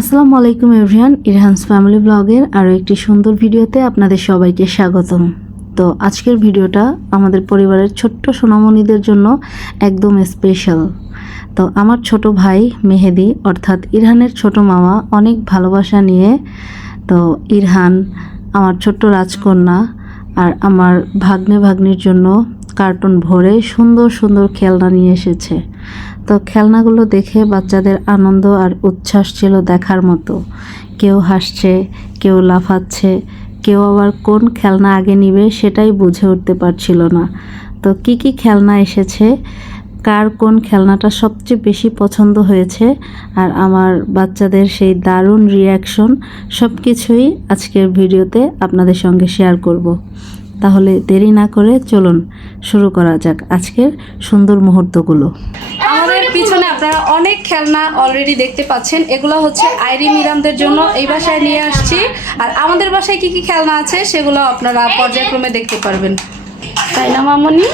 আসসালামু আলাইকুম everyone, ইরহানস family ব্লগের আরও একটি সুন্দর ভিডিওতে আপনাদের সবাইকে স্বাগতম। তো আজকের ভিডিওটা আমাদের পরিবারের ছোট্ট সোনামণিদের জন্য একদম স্পেশাল। তো আমার ছোট ভাই মেহেদি অর্থাৎ ইরহানের ছোট মামা অনেক ভালোবাসা নিয়ে তো ইরহান আমার ছোট্ট রাজকন্যা আর আমার ভাগ্নে ভাগ্নির জন্য কার্টুন ভরে সুন্দর সুন্দর খেলনা নিয়ে এসেছে। তো খেলনাগুলো দেখে বাচ্চাদের আনন্দ আর উচ্ছ্বাস ছিল দেখার মতো। কেউ হাসছে, কেউ লাফাচ্ছে, কেউ আবার কোন খেলনা আগে নিবে সেটাই বুঝে উঠতে পারছিল না। তো কি কি খেলনা এসেছে, কার কোন খেলনাটা সবচেয়ে বেশি পছন্দ হয়েছে আর আমার বাচ্চাদের সেই দারুণ রিয়াকশন সব কিছুই আজকের ভিডিওতে আপনাদের সঙ্গে শেয়ার করব। তাহলে দেরি না করে চলুন শুরু করা যাক আজকের সুন্দর মুহূর্তগুলো। আমাদের পিছনে আপনারা অনেক খেলনা অলরেডি দেখতে পাচ্ছেন। এগুলো হচ্ছে আইরি মিরামদের জন্য এই বাসায় নিয়ে আসছি। আর আমাদের বাসায় কি কি খেলনা আছে সেগুলো আপনারা পর্যায়ক্রমে দেখতে পারবেন, তাই না মামনি?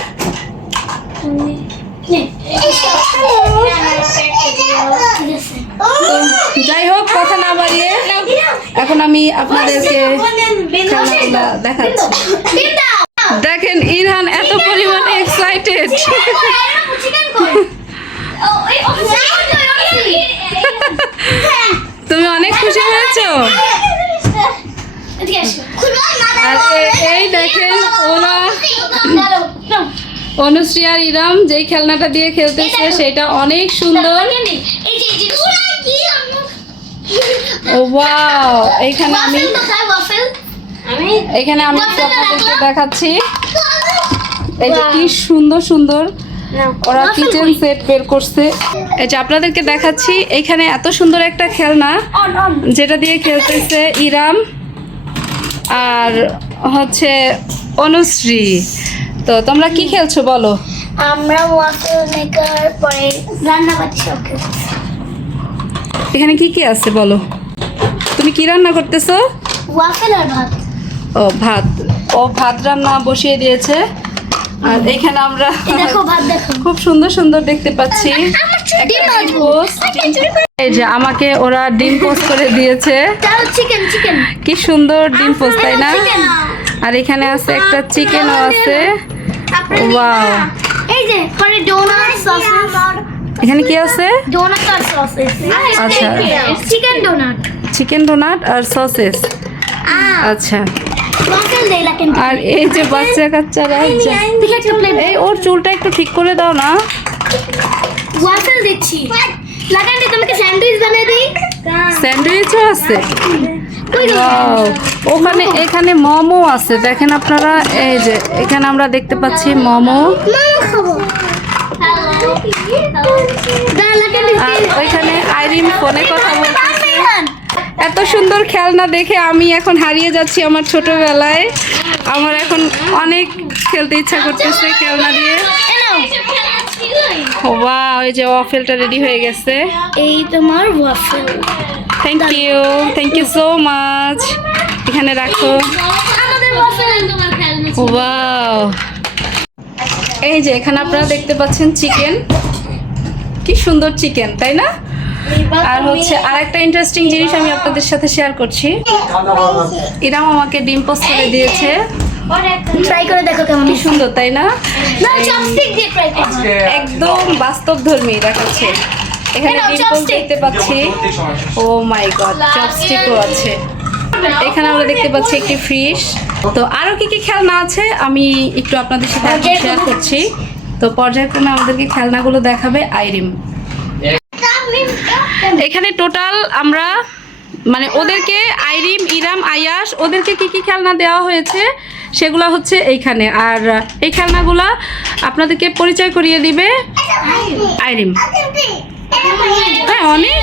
যাই হোক, কথা না বাড়িয়ে এখন আমি আপনাদেরকে খেলনাগুলো দেখাচ্ছি। দেখেন ইরহান এত পরিমাণে এক্সাইটেড। তুমি অনেক খুশি হয়েছো? আর এই দেখেন ওরা অনুশ্রী আর ইরাম যেই খেলনাটা দিয়ে খেলতেছে সেটা অনেক সুন্দর। ও ওয়াও, এখানে আমি আপনাদেরকে দেখাচ্ছি এই যে কি সুন্দর সুন্দর ওরা কিচেন সেট বের করছে। এই যে আপনাদেরকে দেখাচ্ছি এখানে এত সুন্দর একটা খেলনা যেটা দিয়ে খেলতেছে ইরাম আর হচ্ছে অনুশ্রী। তো তোমরা কি খেলছো বলো? আমরা ওয়াফেল মেকার পরে রান্না বাটি সব খেলছি। এখানে কি কি আছে বলো? তুমি কি রান্না করতেছো? ওয়াফেল আর ভাত। ও ভাত, ও ভাত রান্না বসিয়ে দিয়েছে। আর এখানে আমরা দেখো ভাত দেখো, খুব সুন্দর সুন্দর দেখতে পাচ্ছি। এই যে আমাকে ওরা ডিম পোস্ট করে দিয়েছে। চিকেন চিকেন কি সুন্দর ডিম পোস্ট, তাই না? আর এখানে আছে একটা চিকেনও আছে। ওয়াও, এই যে পরে ডোনাট সসেস। এখানে কি আছে? ডোনাট আর সসেস। আচ্ছা, চিকেন ডোনাট, চিকেন ডোনাট আর সসেস। আচ্ছা, ওয়াফেল দেই লাগেন। আর এই যে বাচ্চা কাচ্চারা, দেখে একটা প্লেট। এই ওর চুলটা একটু ঠিক করে দাও না। ওয়াফেল দিচ্ছি লাগেন। তোমাকে স্যান্ডউইচ বানিয়ে দেই। স্যান্ডউইচও আছে। ওয়াও, ওখানে এখানে মোমো আছে দেখেন আপনারা। এই যে এখানে আমরা দেখতে পাচ্ছি মোমো। খাবো। আর ওইখানে আইরিন ফোনে কথা বলতেছে। এত সুন্দর খেলনা দেখে আমি এখন হারিয়ে যাচ্ছি আমার ছোটবেলায়। আমার এখন অনেক খেলতে ইচ্ছা করতেছে খেলনা দিয়ে। ওয়াও, এই যে ওয়াফেলটা রেডি হয়ে গেছে। এই তোমার waffle. Thank you so much. এখানে রাখো। আমাদের ওয়াফেল তোমার খেলনা। ওয়াও, এই যে এখানে আপনারা দেখতে পাচ্ছেন চিকেন। কি সুন্দর চিকেন, তাই না? আর হচ্ছে আরেকটা ইন্টারেস্টিং জিনিস আমি আপনাদের সাথে শেয়ার করছি। ইরাম আমাকে ডিম পোস্ট করে দিয়েছে। ট্রাই করে দেখো কেমন কি সুন্দর, তাই না? না চপস্টিক দিয়ে ট্রাই করো। একদম বাস্তবধর্মী দেখাচ্ছে। এখানে ডিম পোস্ট দেখতে পাচ্ছি। ও মাই গড, চপস্টিকও আছে। এখানে আমরা দেখতে পাচ্ছি একটি ফিশ। তো আরো কি কি খেলনা আছে আমি একটু আপনাদের সাথে শেয়ার করছি। তো পর্যায়ক্রমে আমাদেরকে খেলনাগুলো দেখাবে আইরিম। এখানে টোটাল আমরা মানে ওদেরকে আইরিম, ইরাম, আয়াস ওদেরকে কি কি খেলনা দেওয়া হয়েছে সেগুলো হচ্ছে এইখানে। আর এই খেলনাগুলো আপনাদেরকে পরিচয় করিয়ে দিবে আইরিম। হ্যাঁ, অনেক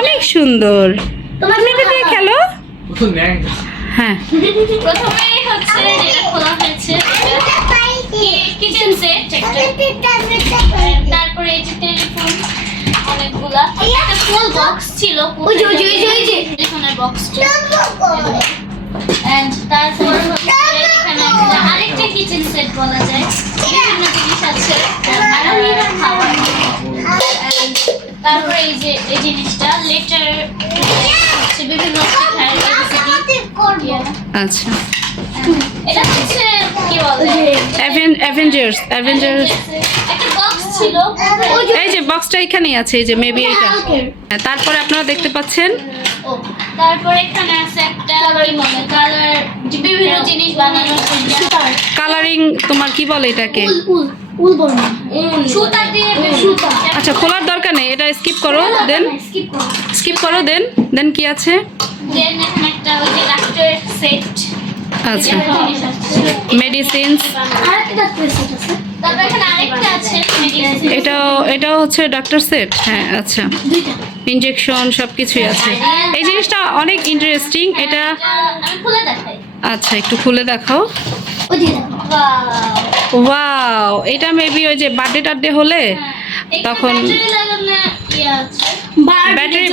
অনেক সুন্দর। তুমি এটা দিয়ে খেলো। হ্যাঁ, প্রথমে হচ্ছে যেটা খোলা হয়েছে কিচেন সেট একটা, তারপরে এই যে টেলিফোন অনেকগুলা, একটা ফুল বক্স ছিল, ওই যে টেলিফোনের বক্সটা, এন্ড তারপর হচ্ছে এখানে একটা আরেকটা কিচেন সেট বলা যায়, বিভিন্ন জিনিস আছে আর খাবার। তারপরে এই যে এই জিনিসটা লেটার আচ্ছা, এটা হচ্ছে কি বলে অ্যাভেঞ্জার্স একটা বক্স ছিল এই যে বক্সটা এখানেই আছে, এই যে মেবি এটা। হ্যাঁ, তারপরে আপনারা দেখতে পাচ্ছেন ও তারপর এখানে আছে একটা কি বলে কালার বিভিন্ন জিনিস বানানোর জন্য কালারিং, তোমার কি বলে এটাকে? উল বলবো সুতা দিয়ে সুতা আচ্ছা, খোলার দরকার নেই, এটা স্কিপ করো, স্কিপ করো, দেন কি আছে? দেন এখানে একটা ওই যে ডাক্তারের সেট আচ্ছা, মেডিসিনস, তারপর এখানে আরেকটা আছে মেডিসিন এটাও হচ্ছে ডাক্তার সেট। হ্যাঁ, আচ্ছা, ইনজেকশন সব কিছুই আছে। এই জিনিসটা অনেক ইন্টারেস্টিং এটা। আমি খুলে দেখাই আচ্ছা, একটু খুলে দেখাও। ওয়াও, এটা মেবি ওই যে বার্থডে টার্থডে হলে তখন ব্যাটারি,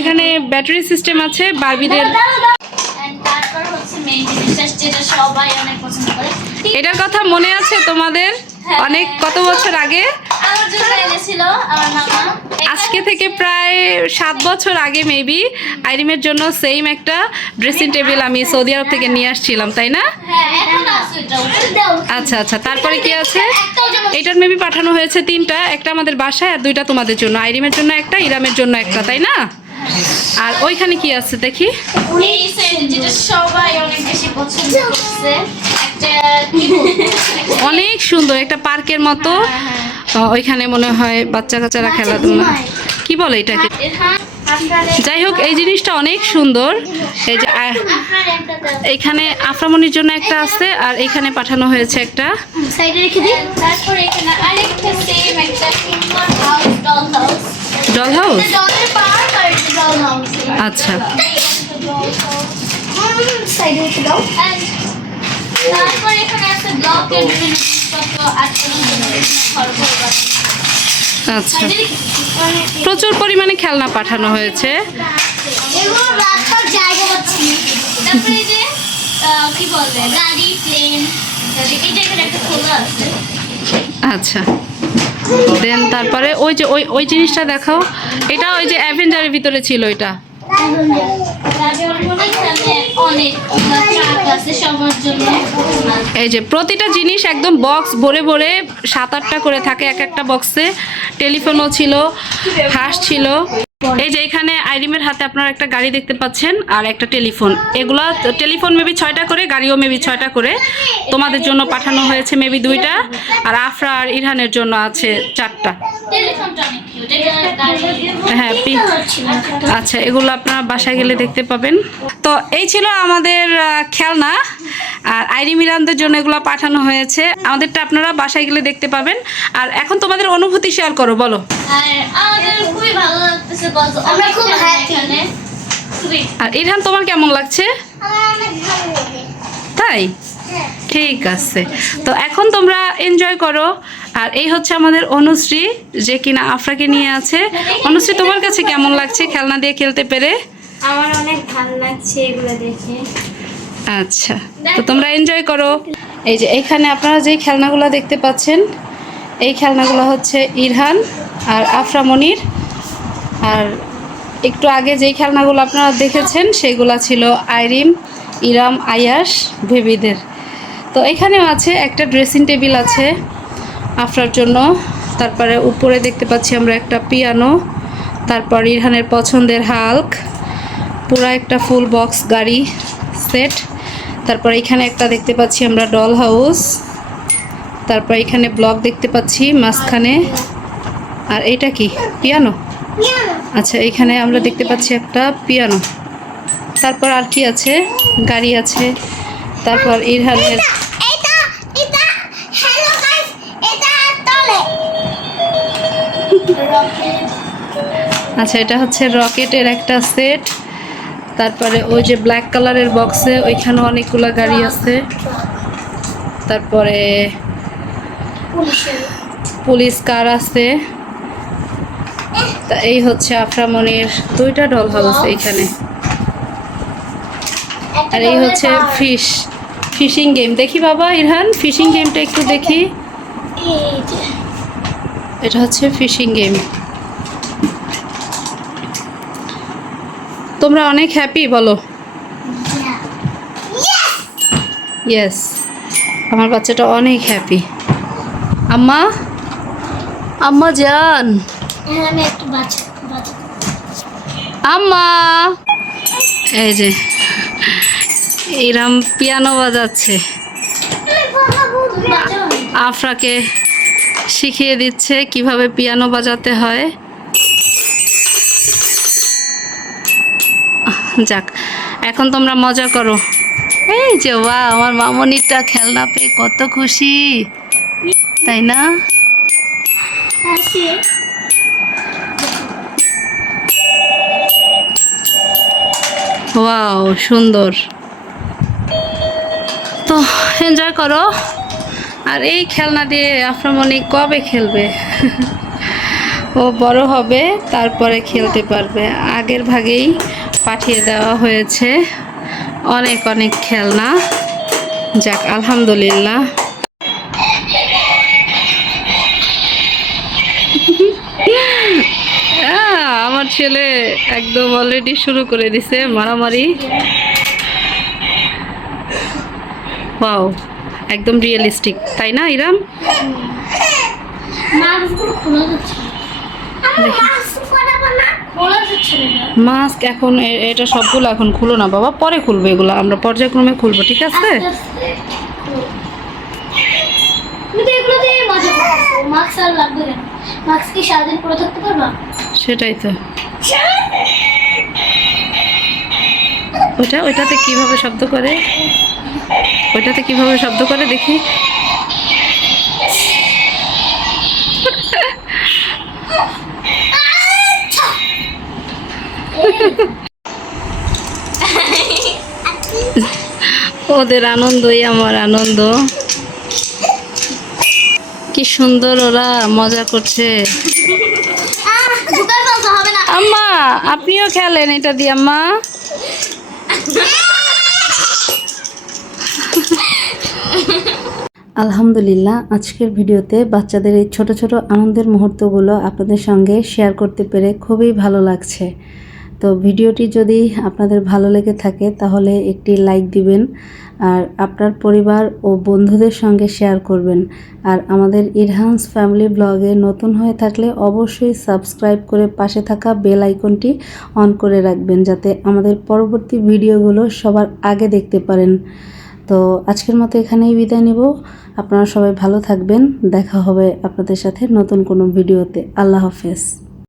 এখানে ব্যাটারি সিস্টেম আছে বারবিদের। তারপর হচ্ছে মেইন জিনিসটা যেটা সবাই অনেক পছন্দ করে এটার কথা মনে আছে তোমাদের? অনেক কত বছর আগে, আমার জন্য এনেছিল আমার মামা আজকে থেকে প্রায় 7 বছর আগে মেবি আইরিমের জন্য সেম একটা ড্রেসিং টেবিল আমি সৌদি আরব থেকে নিয়ে আসছিলাম, তাই না? হ্যাঁ এখন আছে এটা আচ্ছা আচ্ছা, তারপরে কি আছে? এটার মেবি পাঠানো হয়েছে 3টা, একটা আমাদের বাসায় আর 2টা তোমাদের জন্য, আইরিমের জন্য একটা, ইরামের জন্য একটা, তাই না? আর ওইখানে কি আছে দেখি? এই সেট যেটা সবাই অনেক বেশি পছন্দ করছে একটা কি বলবো অনেক সুন্দর একটা পার্কের মতো। ওইখানে মনে হয় বাচ্চা কাচ্চারা খেলাধুলা, কি বলে এটাকে? যাই হোক, এই জিনিসটা অনেক সুন্দর। এই যে এখানে আফরামনির জন্য একটা আছে, আর এখানে পাঠানো হয়েছে একটা। সাইডে রেখে দিই। তারপর এখানে আরেকটা সেম একটা সুন্দর house doll house doll house, ডলের পার্ক আর একটা ডল হাউস আচ্ছা, সাইডে রেখে দাও। তারপর এখানে আছে ব্লকের বিভিন্ন জিনিসপত্র আটকানোর জন্য ঘর বানানো। আচ্ছা, প্রচুর পরিমাণে খেলনা পাঠানো হয়েছে। এগুলো রাস্তার জায়গা পাচ্ছি না। তারপরে এই যে কি বলে গাড়ি প্লেন এই জায়গাটা একটা খোলা আছে। আচ্ছা, দেন তারপরে ওই যে ওই জিনিসটা দেখাও, এটা ওই যে অ্যাভেঞ্জারের ভিতরে ছিল এটা। অনেক ট্রাক আছে সবার জন্য। এই যে প্রতিটা জিনিস একদম বক্স ভরে ভরে 7-8টা করে থাকে এক একটা বক্সে। টেলিফোনও ছিল, হাঁস ছিল। এই যে এখানে আইরিমের হাতে আপনারা একটা গাড়ি দেখতে পাচ্ছেন আর একটা টেলিফোন। এগুলা টেলিফোন মেবি 6টা করে, গাড়িও মেবি 6টা করে। তোমাদের জন্য পাঠানো হয়েছে মেবি 2টা, আর আফরা আর ইরহানের জন্য আছে 4টা। টেলিফোনটা অনেক কিউট। এটা গাড়ি হ্যাঁ, আচ্ছা, এগুলো আপনারা বাসায় গেলে দেখতে পাবেন। তো এই ছিল আমাদের খেলনা, আর আইরিম ইরানদের জন্য এগুলো পাঠানো হয়েছে। আমাদেরটা আপনারা বাসায় গেলে দেখতে পাবেন। আর এখন তোমাদের অনুভূতি শেয়ার করো, বলো। আর আমাদের খুবই ভালো লাগতেছে, আমরা খুব হ্যাপি। আর ইরহান, তোমার কেমন লাগছে? আমার অনেক ভালো লাগে। তাই? ঠিক আছে, তো এখন তোমরা এনজয় করো। আর এই হচ্ছে আমাদের অনুশ্রী, যে কিনা আফরাকে নিয়ে আছে। অনুশ্রী, তোমার কাছে কেমন লাগছে খেলনা দিয়ে খেলতে পেরে? আমার অনেক ভালো লাগছে এগুলো দেখে। আচ্ছা, তো তোমরা এনজয় করো। এই যে এখানে আপনারা যে খেলনাগুলো দেখতে পাচ্ছেন, এই খেলনাগুলো হচ্ছে ইরহান আর আফরামনির। আর একটু আগে যেই খেলনাগুলো আপনারা দেখেছেন সেগুলো ছিল আইরিম, ইরাম, আয়াস, বেবিদের। তো এখানেও আছে একটা ড্রেসিং টেবিল আছে আফরার জন্য। তারপরে উপরে দেখতে পাচ্ছি আমরা একটা পিয়ানো, তারপর ইরহানের পছন্দের হাল্ক, পুরো একটা ফুল বক্স গাড়ি সেট। তারপর এখানে একটা দেখতে পাচ্ছি আমরা ডল হাউস। তারপর এখানে ব্লক দেখতে পাচ্ছি মাঝখানে। আর এটা কি পিয়ানো? আচ্ছা, এখানে আমরা দেখতে পাচ্ছি একটা পিয়ানো। তারপর আর কি আছে? গাড়ি আছে। তারপর ইরহানের আচ্ছা, এটা হচ্ছে রকেটের একটা সেট। তারপরে ওই যে ব্ল্যাক কালারের বক্সে ওইখানে অনেকগুলো গাড়ি আছে। তারপরে পুলিশ কার আছে। তা এই হচ্ছে আফরামনির 2টা ডল হাউস এইখানে। আর এই হচ্ছে ফিশিং গেম। দেখি বাবা ইরহান, ফিশিং গেমটা একটু দেখি। এটা হচ্ছে ফিশিং গেম। তোমরা অনেক হ্যাপি বলো? ইয়েস, আমার বাচ্চাটা অনেক হ্যাপি। আম্মা, আম্মা যান, আমি একটু বাচ্চা বাচ্চা আম্মা। এই যে ইরাম পিয়ানো বাজাচ্ছে, আফরাকে শিখিয়ে দিচ্ছে কিভাবে পিয়ানো বাজাতে হয়। যাক, এখন তোমরা মজা করো। এই যে বাহ, আমার মামনিটা খেলনা পেয়ে কত খুশি, তাই না? ওয়াও, সুন্দর। তো এনজয় করো। আর এই খেলনা দিয়ে আফরামণি কবে খেলবে? ও বড় হবে তারপরে খেলতে পারবে, আগের ভাগেই পাঠিয়ে দেওয়া হয়েছে অনেক অনেক খেলনা। যাক, আলহামদুলিল্লাহ। আমার ছেলে একদম অলরেডি শুরু করে দিছে মারামারি। ওয়াও, একদম রিয়েলিস্টিক, তাই না ইরাম? মাস্ক এখন এটা সবগুলো এখন খুলো না বাবা, পরে খুলবো, এগুলো আমরা পর্যায়ক্রমে খুলবো, ঠিক আছে? সেটাই তো। ওইটাতে কিভাবে শব্দ করে, ওইটাতে কিভাবে শব্দ করে দেখি। ওদের আনন্দই আমার আনন্দ। কি সুন্দর ওরা মজা করছে। আম্মা, আপনিও খেলেন এটা দিয়ে আম্মা। আলহামদুলিল্লাহ, আজকের ভিডিওতে বাচ্চাদের এই ছোট ছোট আনন্দের মুহূর্তগুলো আপনাদের সঙ্গে শেয়ার করতে পেরে খুবই ভালো লাগছে। তো ভিডিওটি যদি আপনাদের ভালো লেগে থাকে তাহলে একটি লাইক দিবেন, আর আপনার পরিবার ও বন্ধুদের সঙ্গে শেয়ার করবেন। আর আমাদের ইরহানস ফ্যামিলি ব্লগে নতুন হয়ে থাকলে অবশ্যই সাবস্ক্রাইব করে পাশে থাকা বেল আইকনটি অন করে রাখবেন, যাতে আমাদের পরবর্তী ভিডিওগুলো সবার আগে দেখতে পারেন। তো আজকের মতো এখানেই বিদায় নেব। আপনারা সবাই ভালো থাকবেন, দেখা হবে আপনাদের সাথে নতুন কোনো ভিডিওতে। আল্লাহ হাফেজ।